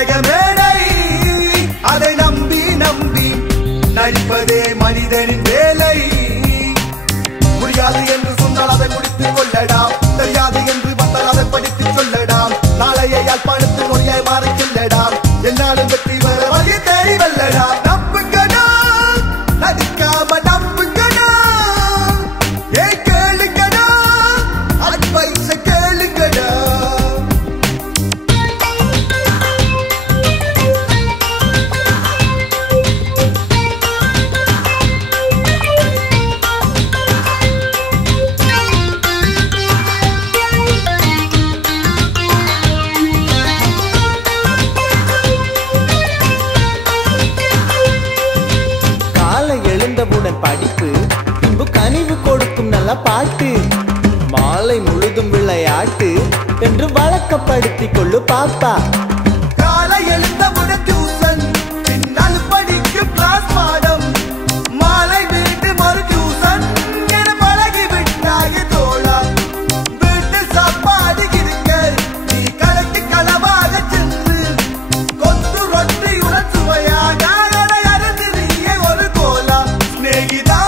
நாடக மேடை அதை நம்பி நம்பி நடிப்பதே மனிதனின் வேலை முடியாது என்று சொன்னால் அதை முடித்துக் கொள்ளடாம் தெரியாது என்று வந்தால் அதை படித்துச் சொல்லடாம் நாளைய யாழ்ப்பாணத்தில் மொழியாய் மாறிச் செல்லடாம் என்னாலும் வெற்றி வர வழி தேடி வெல்லடாம் நம்புங்கடா நடிக்காம நம்புங்கடா ஏ கேளுங்கடா அட்வைஸ் கேளுங்கடா படிப்பு பின்பு கனிவு கொடுக்கும் நல்ல பாட்டு மாலை முழுதும் விளையாட்டு என்று வழக்கப்படுத்திக் கொள்ளு பாப்பா காலை எழுந்தவுடன் டியூஷன் பின்னால் படிக்கும் கிளாஸ் பாடம் மாலை மீண்டும் ஒரு டியூஷன் என பழகி விட்டாய தோழா வீட்டு சாப்பாடு இருக்க நீ கலக்கு களவாக சென்று கொத்து ரொட்டியுடன் சுவையாக ஒரு கோலா ஸ்நேகிதா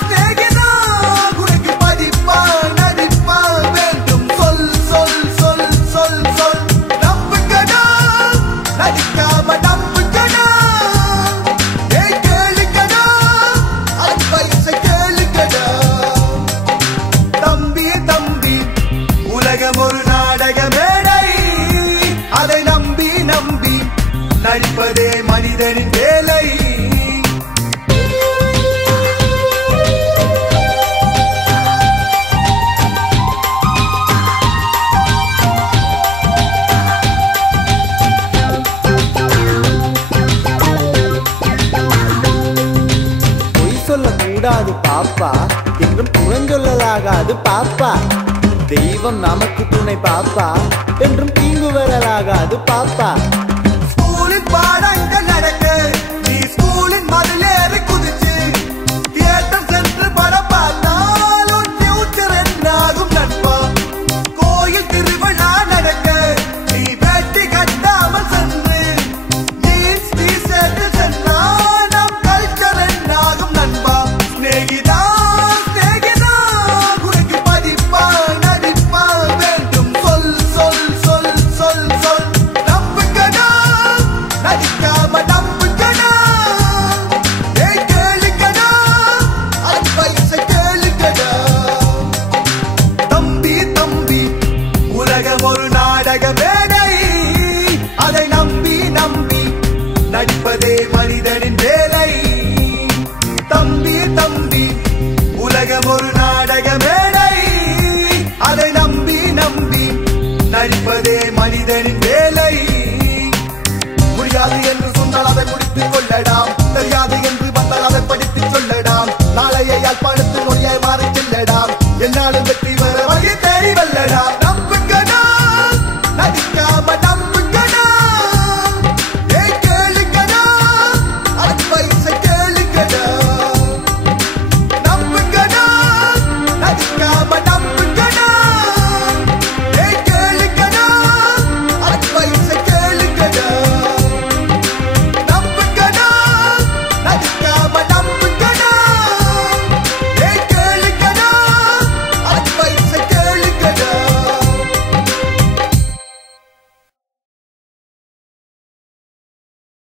ஸ்நேகிதா உனக்கு பதிப்பா நடிப்பா வேண்டும் சொல் சொல் சொல் சொல் சொல் நம்புங்கடா நடிக்காம நம்புங்கடா ஏ கேளுங்கடா அட்வைஸ் கேளுங்கடா தம்பி தம்பி உலகம் ஒரு நாடக மேடை அதை நம்பி நம்பி நடிப்பதே மனிதனின் வேலை சொல்லக்கூடாது பாப்பா என்றும் புறஞ்சொல்லலாகாது பாப்பா தெய்வம் நமக்கு துணை பாப்பா என்றும் தீங்கு வரலாகாது பாப்பா ஸ்கூலின் பாடங்கள் நடக்க நீ ஸ்கூலின் மதிலேறி குதிச்சு தியேட்டர் சென்று படம் பார்த்தால் உன் ஃபியூச்சர் என்னாகும் நண்பா கோயில் திருவிழா நடக்க நீ வேட்டி கட்டாமல் சென்று ஜீன்ஸ் டி-ஷர்ட்டில் சென்றால் நம் கல்ச்சர் என்னாகும் நண்பா ஸ்நேகிதா ஸ்நேகிதா உனக்கு பதிப்பா நடிப்பா வேண்டும் சொல் சொல் சொல் சொல் சொல் நம்புங்கடா நடிக்காம நம்புங்கடா ஏ கேளுங்கடா அட்வைஸ் கேளுங்கடா தம்பி தம்பி உலகம் ஒரு நாடக மேடை அதை நம்பி நம்பி நடிப்பதே மனிதனின் வேலை தம்பி தம்பி உலகம் ஒரு நாடக மேடை அதை நம்பி நம்பி நடிப்பதே மனிதனின் வேலை முடியாது என்று சொன்னால் அதை முடித்துக் கொள்ளடாம் தெரியாது என்று வந்தால் அதை படித்துச் சொல்லடாம் நாளைய யாழ்ப்பாணத்தில் மொழியாய் மாறிச் செல்லடாம் என்னாலும் வெற்றி வர வழி தேடி வெல்லடாம்